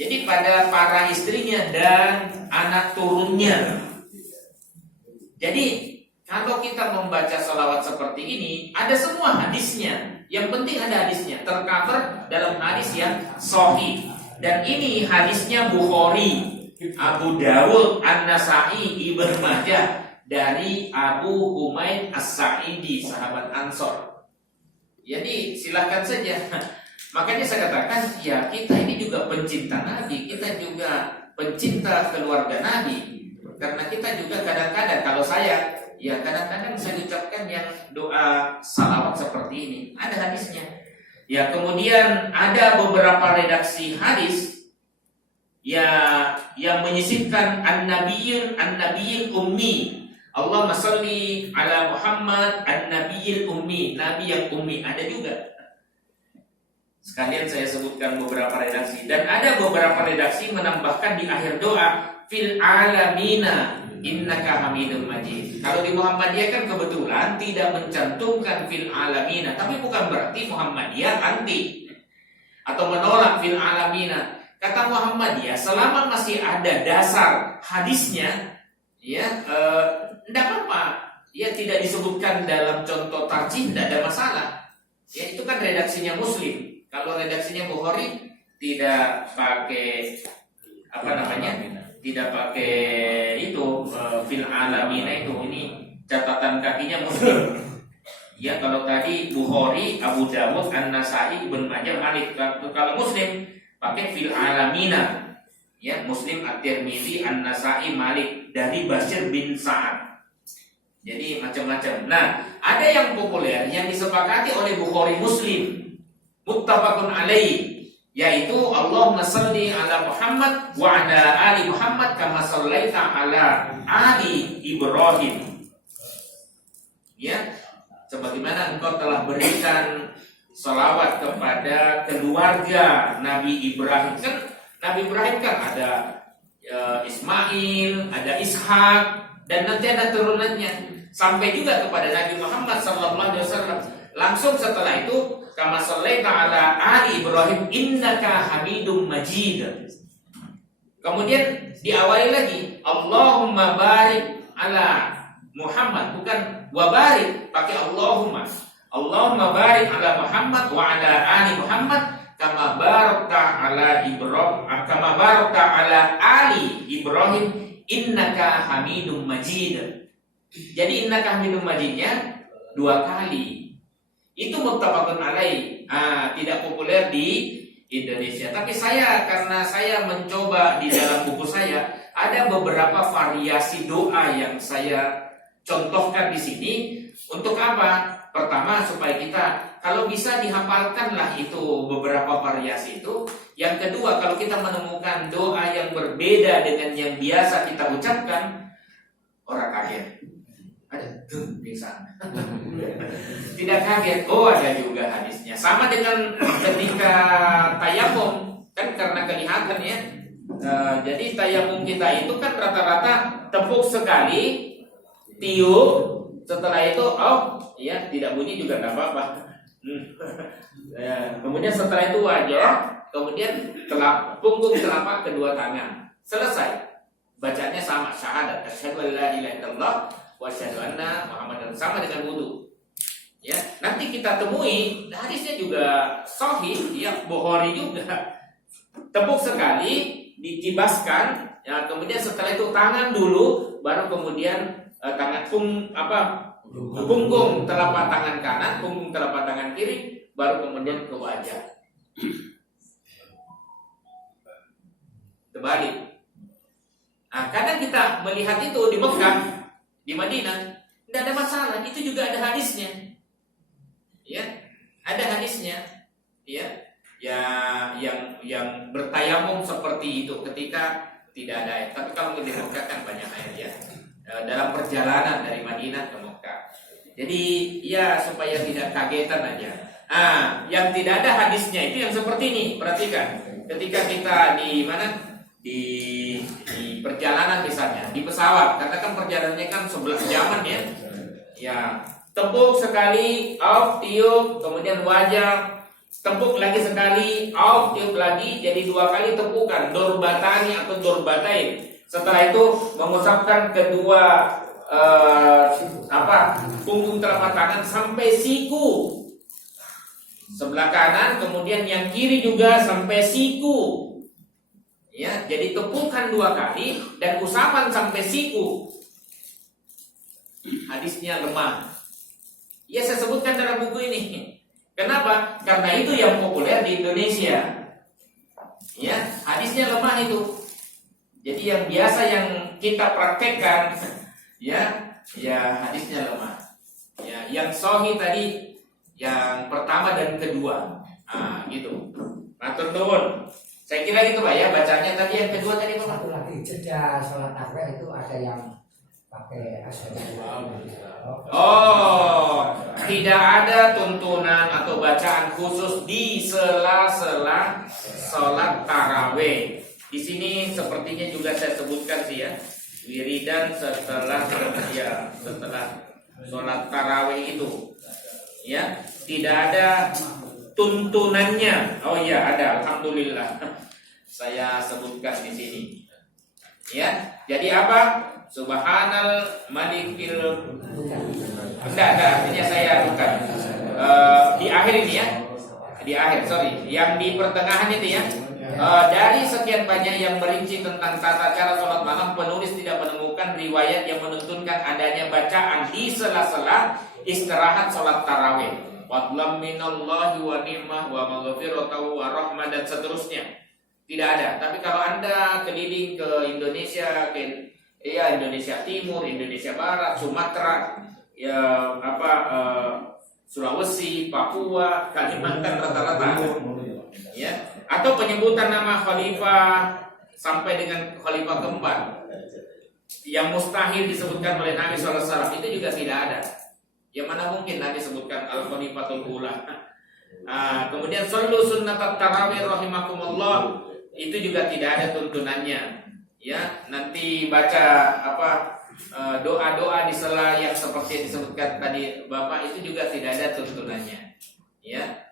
Jadi pada para istrinya dan anak turunnya. Jadi kalau kita membaca salawat seperti ini, ada semua hadisnya. Yang penting ada hadisnya, tercover dalam hadis yang sahih. Dan ini hadisnya Bukhari, Abu Dawud, An-Nasa'i, Ibnu Majah, dari Abu Humaid As-Sa'idi, sahabat Ansor. Jadi silakan saja. Makanya saya katakan, ya, kita ini juga pencinta Nabi, kita juga pencinta keluarga Nabi. Karena kita juga kadang-kadang, kalau saya, ya, kadang-kadang saya ucapkan yang doa salawat seperti ini, ada hadisnya. Ya, kemudian ada beberapa redaksi hadis ya yang menyisipkan an-nabiyil ummi. Allahumma sholli ala Muhammad an-nabiyil ummi, nabi yang ummi, ada juga. Sekalian saya sebutkan beberapa redaksi, dan ada beberapa redaksi menambahkan di akhir doa fil alamina innaka hamidum majid. Kalau di Muhammadiyah kan kebetulan tidak mencantumkan fil alamina, tapi bukan berarti Muhammadiyah anti atau menolak fil alamina. Kata Muhammadiyah, selama masih ada dasar hadisnya, ya, tidak apa-apa. Ya, tidak disebutkan dalam contoh tarjih, tidak ada masalah. Ya, itu kan redaksinya Muslim. Kalau redaksinya Bukhari tidak pakai tidak pakai itu fil alamina itu, ini catatan kakinya Muslim. Ya, kalau tadi Bukhari, Abu Dawud, An-Nasa'i, Ibnu Majah, Malik. Kalau Muslim pakai fil alamina. Ya, Muslim, At-Tirmidzi, An-Nasa'i, Malik dari Bashir bin Sa'ad. Jadi macam-macam. Nah, ada yang populer yang disepakati oleh Bukhari, Muslim, muttafaqun alaih, yaitu Allahumma shalli ala Muhammad wa ala ali Muhammad kama shallaita ala ali Ibrahim. Ya, sebagaimana engkau telah berikan salawat kepada keluarga Nabi Ibrahim. Kan Nabi Ibrahim kan ada Ismail, ada Ishak, dan nanti ada turunannya. Sampai juga kepada Nabi Muhammad SAW. Langsung setelah itu, kama shallaita ala ali Ibrahim innaka Hamidum Majid. Kemudian diawali lagi, Allahumma barik ala Muhammad, bukan wabarik, pakai Allahumma. Allahumma barik ala Muhammad wa ala ali Muhammad kama barakta ala Ibrahim, kama barakta ala ali Ibrahim innaka Hamidum Majid. Jadi innaka Hamidum Majidnya 2 kali. Itu muttafaqun alaih. Tidak populer di Indonesia. Tapi karena saya mencoba di dalam buku saya, ada beberapa variasi doa yang saya contohkan di sini. Untuk apa? Pertama, supaya kita kalau bisa dihafalkanlah itu beberapa variasi itu. Yang kedua, kalau kita menemukan doa yang berbeda dengan yang biasa kita ucapkan, orang kaget. Ada tuh pingsan. Tidak kaget. Oh, ada juga hadisnya. Sama dengan ketika tayamum, kan karena kelihatan ya. Jadi tayamum kita itu kan rata-rata tepuk sekali, tiup, setelah itu ya tidak bunyi juga nggak apa-apa. Kemudian setelah itu wajah, kemudian punggung telapak kedua tangan. Selesai. Bacanya sama, syahadat, asyhadu an la ilaha illallah wa asyhadu anna Muhammadan, sama dengan wudu. Ya, nanti kita temui hadisnya juga sahih, ya, Bukhari juga. Tepuk sekali, dikibaskan, ya, kemudian setelah itu tangan dulu, baru kemudian tangan punggung telapak tangan kanan, punggung telapak tangan kiri, baru kemudian ke wajah. Terbalik. Nah, kadang kita melihat itu di Mekah, di Madinah, tidak ada masalah. Itu juga ada hadisnya. Ya, ada hadisnya. Ya, yang bertayamum seperti itu ketika tidak ada air. Tapi kalau di Mekah kan banyak air ya. Dalam perjalanan dari Madinah ke Mekah. Jadi ya supaya tidak kagetan aja. Yang tidak ada hadisnya itu yang seperti ini. Perhatikan. Ketika kita di mana? Di perjalanan misalnya, di pesawat, karena kan perjalanannya kan 11 jaman ya. Ya, tepuk sekali, tiup, kemudian wajah, tepuk lagi sekali, tiup lagi, jadi 2 kali tepukan, dorbatani atau dorbatain. Setelah itu mengusapkan kedua punggung telapak tangan sampai siku sebelah kanan, kemudian yang kiri juga sampai siku. Ya, jadi tepukan 2 kali dan usapan sampai siku. Hadisnya lemah. Ya, saya sebutkan dalam buku ini. Kenapa? Karena itu yang populer di Indonesia. Ya, hadisnya lemah itu. Jadi yang biasa yang kita praktekkan, ya hadisnya lemah. Ya, yang sahih tadi yang pertama dan kedua. Gitu. Matur nuwun. Saya kira gitu Pak ya, bacanya tadi yang kedua tadi Pak. Satu lagi jeda sholat tarawih itu ada yang pakai asyhadu. Tidak ada tuntunan atau bacaan khusus di sela-sela sholat tarawih. Di sini sepertinya juga saya sebutkan sih ya, wiridan setelah sholat tarawih itu, ya tidak ada tuntunannya. Oh iya ada, alhamdulillah. Saya sebutkan di sini. Ya, jadi apa? Subhanal malikil. Enggak, ini saya bukan. Di akhir ini ya. Di akhir, sorry. Yang di pertengahan itu ya. Dari sekian banyak yang merinci tentang tata cara sholat malam, penulis tidak menemukan riwayat yang menuntunkan adanya bacaan di sela-sela istirahat sholat tarawih. Fadlam minallahi wa ni'mah wa maghfiratahu wa rahmah dan seterusnya. Tidak ada. Tapi kalau Anda keliling ke Indonesia, Indonesia Timur, Indonesia Barat, Sumatera, Sulawesi, Papua, Kalimantan rata-rata ada. Ya. Atau penyebutan nama khalifah sampai dengan khalifah keempat yang mustahil disebutkan oleh Nabi SAW itu juga tidak ada. Yang mana mungkin Nabi sebutkan al-khalifatul ula. Kemudian sallu sunnatat tarawih rahimakumullah, itu juga tidak ada tuntunannya. Ya, nanti baca doa-doa di sela yang seperti disebutkan tadi Bapak, itu juga tidak ada tuntunannya. Ya.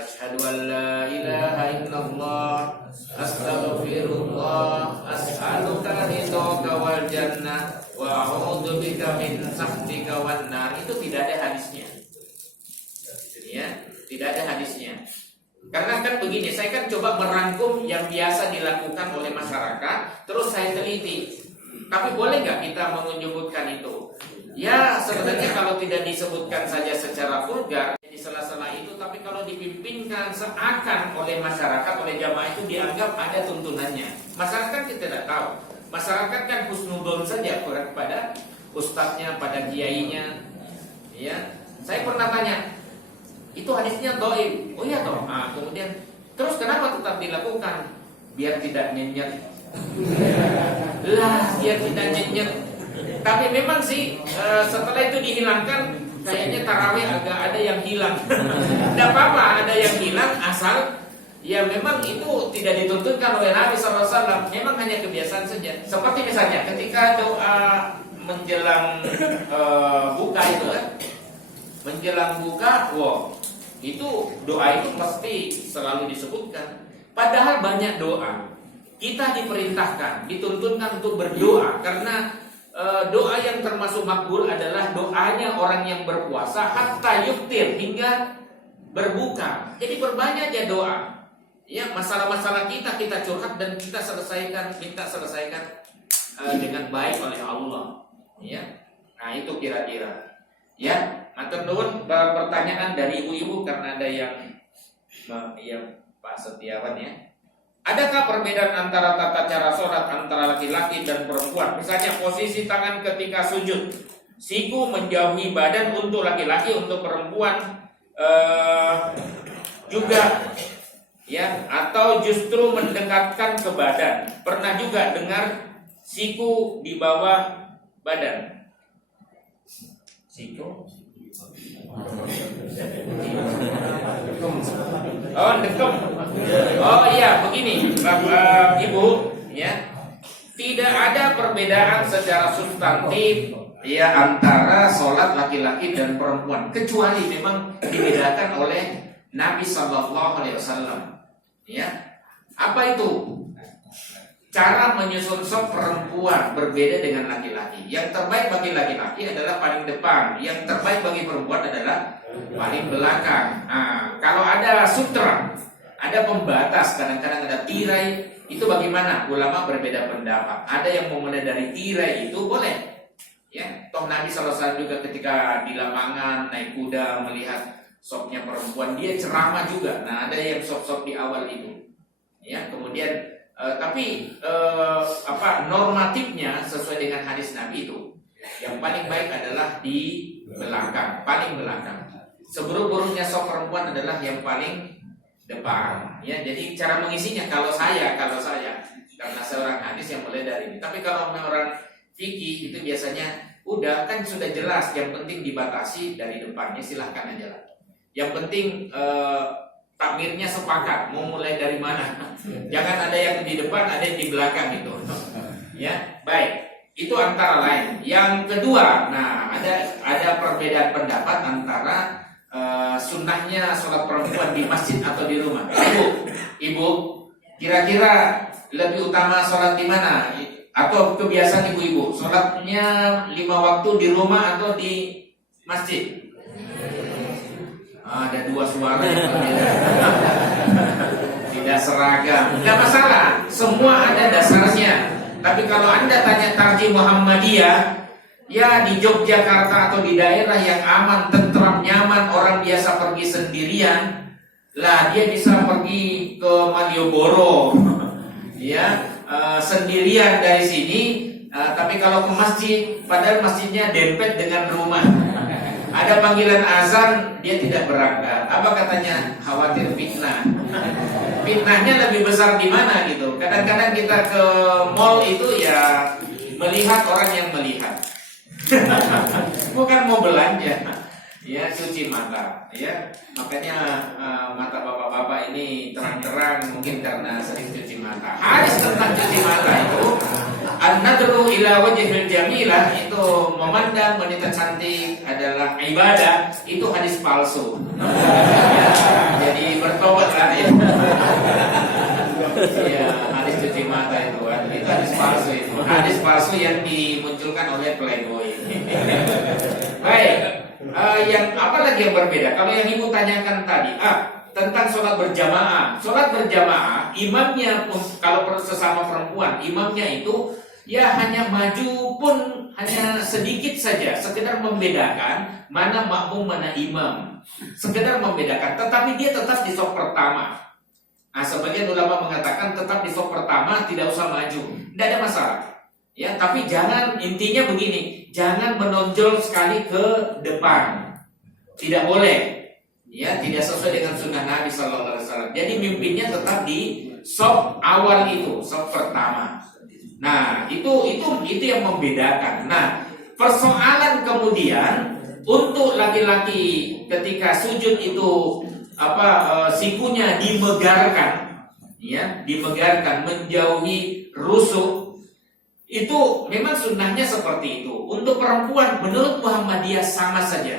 Asyhadu an la ilaha illallah astaghfirullah as'aluka ridhaka wal jannah wa a'udzu bika min sakhatika wan nar, itu tidak ada hadisnya. Ya, tidak ada hadisnya. Karena kan begini, saya kan coba merangkum yang biasa dilakukan oleh masyarakat, terus saya teliti. Tapi boleh nggak kita menyebutkan itu? Ya, sebenarnya kalau tidak disebutkan saja secara vulgar di sela-sela itu, tapi kalau dipimpinkan seakan oleh masyarakat, oleh jamaah, itu dianggap ada tuntunannya. Masyarakat kita tidak tahu. Masyarakat kan husnudon saja kepada ustadznya, pada kiainya. Ya, saya pernah tanya, itu hadisnya dhaif. Oh iya toh. Kemudian terus kenapa tetap dilakukan? Biar tidak nyenyet. Biar tidak nyenyet. Tapi memang sih setelah itu dihilangkan, kayaknya tarawih agak ada yang hilang. Tidak apa-apa ada yang hilang, asal ya memang itu tidak dituntunkan oleh Nabi SAW. Memang hanya kebiasaan saja. Seperti misalnya ketika doa menjelang buka itu kan, menjelang buka, itu doa itu pasti selalu disebutkan. Padahal banyak doa. Kita diperintahkan, dituntunkan untuk berdoa, karena doa yang termasuk makbul adalah doanya orang yang berpuasa hatta yuftir, hingga berbuka. Jadi perbanyak aja doa. Ya, masalah-masalah kita curhat dan kita minta selesaikan dengan baik oleh Allah. Ya. Nah, itu kira-kira. Ya, matur nuwun. Pertanyaan dari ibu-ibu karena ada yang Pak Setiawan ya. Adakah perbedaan antara tata cara sholat antara laki-laki dan perempuan? Misalnya posisi tangan ketika sujud, siku menjauhi badan untuk laki-laki, untuk perempuan juga, ya, atau justru mendekatkan ke badan. Pernah juga dengar siku di bawah badan. Siku? Oh, dekem. Oh iya, begini, Bapak Ibu, ya. Tidak ada perbedaan secara substantif ya antara sholat laki-laki dan perempuan, kecuali memang dibedakan oleh Nabi SAW. Ya. Apa itu? Cara menyusun shaf perempuan berbeda dengan laki-laki. Yang terbaik bagi laki-laki adalah paling depan, yang terbaik bagi perempuan adalah paling belakang. Nah, kalau ada sutra, ada pembatas, kadang-kadang ada tirai, itu bagaimana? Ulama berbeda pendapat. Ada yang memulai dari tirai itu boleh. Ya, toh Nabi SAW juga ketika di lapangan naik kuda melihat shafnya perempuan, dia ceramah juga. Nah, ada yang shaf-shaf di awal itu. Ya, kemudian tapi normatifnya sesuai dengan hadis Nabi itu, yang paling baik adalah di belakang, paling belakang. Seburuk-buruknya shaf perempuan adalah yang paling depan. Ya, jadi cara mengisinya kalau saya karena seorang hadis yang mulai dari ini. Tapi kalau orang fikih itu biasanya udah kan sudah jelas, yang penting dibatasi dari depannya, silahkan aja lah. Yang penting takmirnya sepakat mau mulai dari mana. Jangan ada yang di depan, ada yang di belakang gitu. Ya, baik. Itu antara lain. Yang kedua, nah ada perbedaan pendapat antara sunnahnya sholat perempuan di masjid atau di rumah. Ibu, kira-kira lebih utama sholat di mana? Atau kebiasaan ibu-ibu, sholatnya 5 waktu di rumah atau di masjid? Ada dua suara yang berbeda. Tidak seragam. Tidak masalah, semua ada dasarnya. Tapi kalau Anda tanya tarjih Muhammadiyah, ya di Yogyakarta atau di daerah yang aman, tentram, nyaman, orang biasa pergi sendirian, Lah dia bisa pergi ke Malioboro, ya sendirian dari sini. Tapi kalau ke masjid, padahal masjidnya dempet dengan rumah. Ada panggilan azan, dia tidak berangkat. Apa katanya? Khawatir fitnah. Fitnahnya lebih besar di mana gitu. Kadang-kadang kita ke mall itu ya melihat orang yang melihat. Bukan mau belanja. Ya cuci mata. Ya makanya mata bapak-bapak ini terang-terang mungkin karena sering cuci mata. Hadis tentang cuci mata itu an-nadru ila wajhil jamilah, itu memandang wanita cantik adalah ibadah, itu hadis palsu. Ya, jadi bertobatlah ya. Ya, hadis cuci mata itu hadis palsu itu. Hadis palsu yang dimunculkan oleh Playboy. Baik. Yang apa lagi yang berbeda? Kalau yang ibu tanyakan tadi, tentang sholat berjamaah. Sholat berjamaah, imamnya kalau sesama perempuan, imamnya itu ya hanya maju pun hanya sedikit saja, sekedar membedakan mana makmum mana imam, sekedar membedakan. Tetapi dia tetap di saf pertama. Nah, sebagian ulama mengatakan tetap di saf pertama, tidak usah maju, tidak ada masalah. Ya, tapi jangan, intinya begini, jangan menonjol sekali ke depan, tidak boleh. Ya, tidak sesuai dengan sunnah Nabi Sallallahu Alaihi Wasallam. Jadi mimpinnya tetap di saf awal itu, saf pertama. Nah, itu yang membedakan. Nah, persoalan kemudian untuk laki-laki ketika sujud itu sikunya dimegarkan, ya, dimegarkan menjauhi rusuk. Itu memang sunnahnya seperti itu. Untuk perempuan menurut Muhammadiyah sama saja.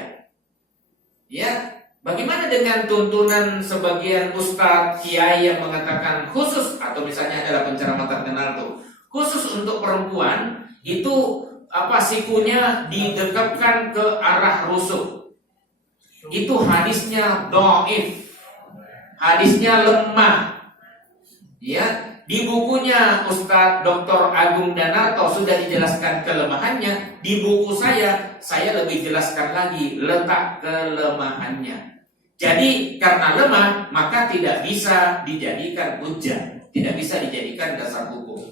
Ya, bagaimana dengan tuntunan sebagian ustadz kiai yang mengatakan khusus, atau misalnya adalah penceramah terkenal tuh, khusus untuk perempuan itu sikunya didekatkan ke arah rusuk. Itu hadisnya dhaif. Hadisnya lemah. Ya, di bukunya Ustadz Dr. Agung Danarto sudah dijelaskan kelemahannya. Di buku saya lebih jelaskan lagi letak kelemahannya. Jadi karena lemah maka tidak bisa dijadikan hujjah, tidak bisa dijadikan dasar hukum.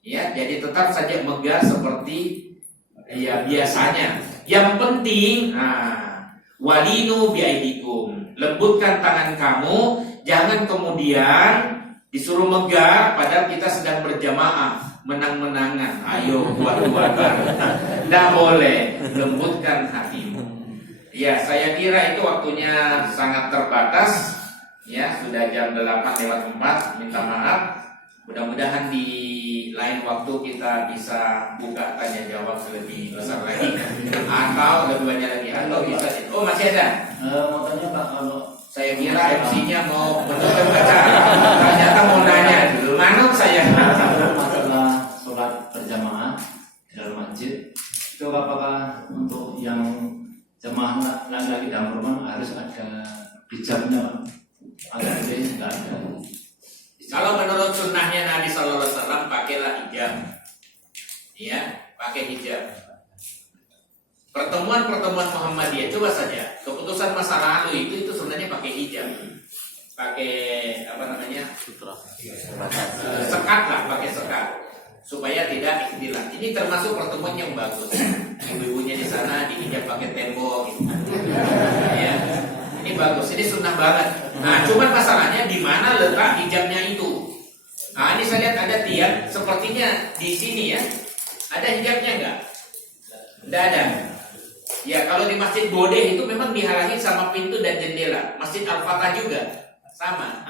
Ya, jadi tetap saja megah seperti ya biasanya. Yang penting, walinu biaidikum, lembutkan tangan kamu, jangan kemudian disuruh megah padahal kita sedang berjamaah, menang-menangan. Ayo buat-buatan. Tidak boleh, lembutkan hatimu. Ya, saya kira itu waktunya sangat terbatas. Ya, sudah jam 8:04, minta maaf. Mudah-mudahan di lain waktu kita bisa buka tanya jawab lebih besar lagi, atau lebih banyak lagi, atau bisa. Oh, masih ada? Mau tanya Pak, kalau Saya kira MC-nya mau menutup acara, ternyata mau nanya dulu. Manut saya. masalah sholat berjamaah di dalam masjid, itu apakah untuk yang jemaah laki-laki dan perempuan harus ada hijabnya Pak? Ada tidak ada? Kalau menurut sunnahnya Nabi Sallallahu Alaihi Wasallam, pakailah hijab. Ya, pakai hijab. Pertemuan-pertemuan Muhammadiyah, coba saja keputusan masa lalu itu sebenarnya pakai hijab, pakai sutra sekat lah, pakai sekat supaya tidak ikhtilat. Ini termasuk pertemuan yang bagus. Ibu-ibunya di sana dihijab pakai tembok, gitu. Ya, ini bagus, ini sunnah banget. Nah, cuman masalahnya di mana letak hijabnya itu. Nah, ini saya lihat ada tiang, sepertinya di sini ya, ada hijabnya enggak? Tidak ada. Ya, kalau di Masjid Bodeh itu memang dihalangi sama pintu dan jendela. Masjid Al-Fatah juga sama.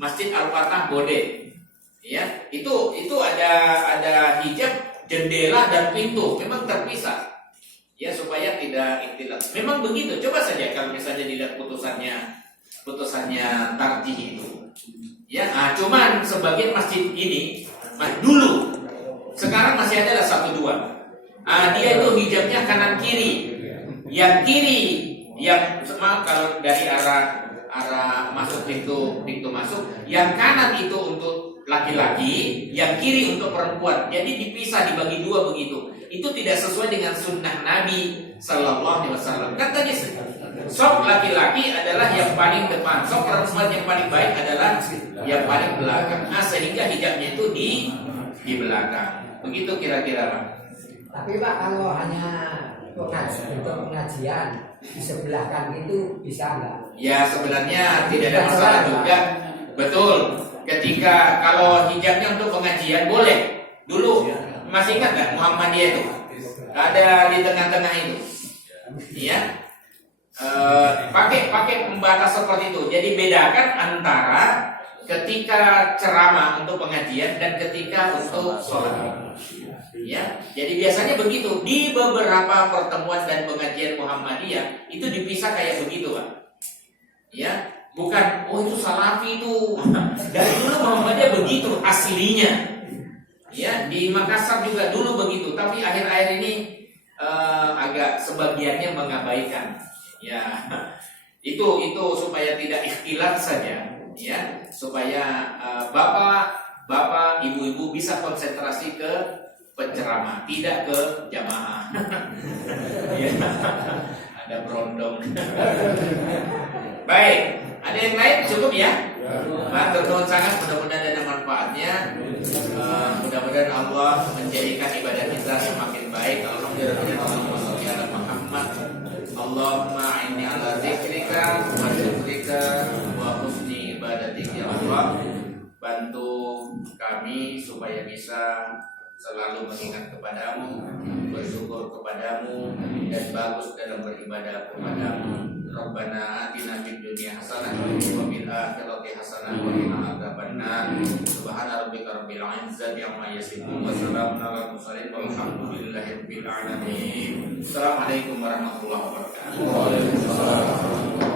Masjid Al-Fatah Bodeh. Ya, itu ada hijab, jendela dan pintu, memang terpisah. Ya, supaya tidak ikhtilat. Memang begitu. Coba saja kalau misalnya dilihat putusannya tarjih itu. Ya, cuman sebagian masjid ini dulu, sekarang masih ada 1-2. Dia itu hijabnya kanan kiri. Yang kiri, kalau dari arah masuk pintu masuk, yang kanan itu untuk laki-laki, yang kiri untuk perempuan. Jadi dipisah, dibagi 2 begitu. Itu tidak sesuai dengan sunnah Nabi Sallallahu Alaihi Wasallam. Kan tadi Sop laki-laki adalah yang paling depan, sop perempuan yang paling baik adalah yang paling belakang. Sehingga hijabnya itu di belakang. Begitu kira-kira, Pak. Tapi Pak, kalau hanya untuk pengajian di sebelah kan itu bisa nggak? Ya sebenarnya tidak ada masalah juga. Betul. Ketika kalau hijabnya untuk pengajian boleh. Dulu masih ingat nggak Muhammadiyah itu? Ada di tengah-tengah itu. Iya. Pakai pembatas seperti itu. Jadi bedakan antara ketika ceramah untuk pengajian dan ketika untuk sholat. Ya, jadi biasanya begitu di beberapa pertemuan dan pengajian Muhammadiyah itu dipisah kayak begitu, Pak. Ya, bukan oh itu Salafi itu. Dari dulu Muhammadiyah begitu aslinya. Ya, di Makassar juga dulu begitu, tapi akhir-akhir ini agak sebagiannya mengabaikan. Ya, itu supaya tidak ikhtilat saja, ya, supaya bapak, ibu-ibu bisa konsentrasi ke penceramah, tidak ke jamaah. Ya, ada berondong. Baik, ada yang lain cukup ya? Matur sangat, mudah-mudahan ada manfaatnya. Mudah-mudahan Allah menjadikan ibadah kita semakin baik. Alhamdulillah Muhammad. Allahumma inni ala dzikrika wa syukrika wa husni ibadatika ya Allah. Bantu kami supaya bisa selalu mengingat kepadamu, bersyukur kepadamu, dan bagus dalam beribadah kepadamu. Rabbana atina fid dunya hasanah wa fil akhirati hasanah wa qina adzabannar. Subhana rabbika rabbil izzati amma yasifun wa salamun alal mursalin walhamdulillahi rabbil alamin. Assalamualaikum warahmatullahi wabarakatuh.